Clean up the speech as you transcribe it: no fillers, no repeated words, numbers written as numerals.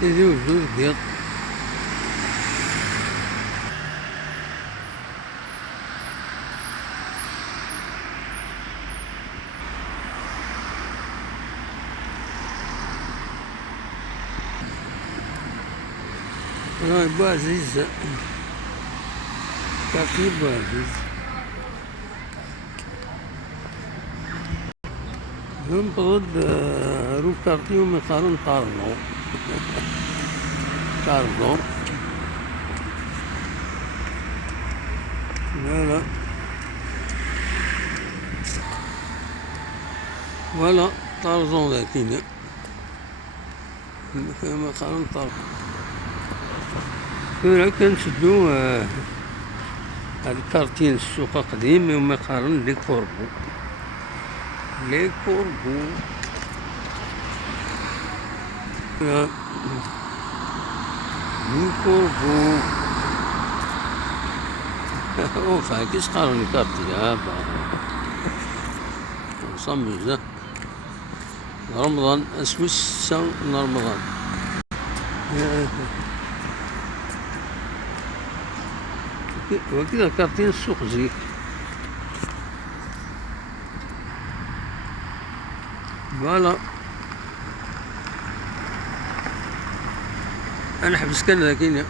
سيدي وجدود قيط. راهي بوعزيز، كارتي بوعزيز. نبغض رو كارتي ومن قارن طارنو طارنو. لا لا ولا طارزون ذاكينا كما قارن طارنو. كنا كنشدو هاد الكارتين السوق قديم وما يقارن لي كوربو. لي كوربو لي كوربو اوفا كيش قارن الكارتي صمزة رمضان اسويسا رمضان. وكذا كارتين السوق زيك. فوالا انا حبس كان ذاكينا.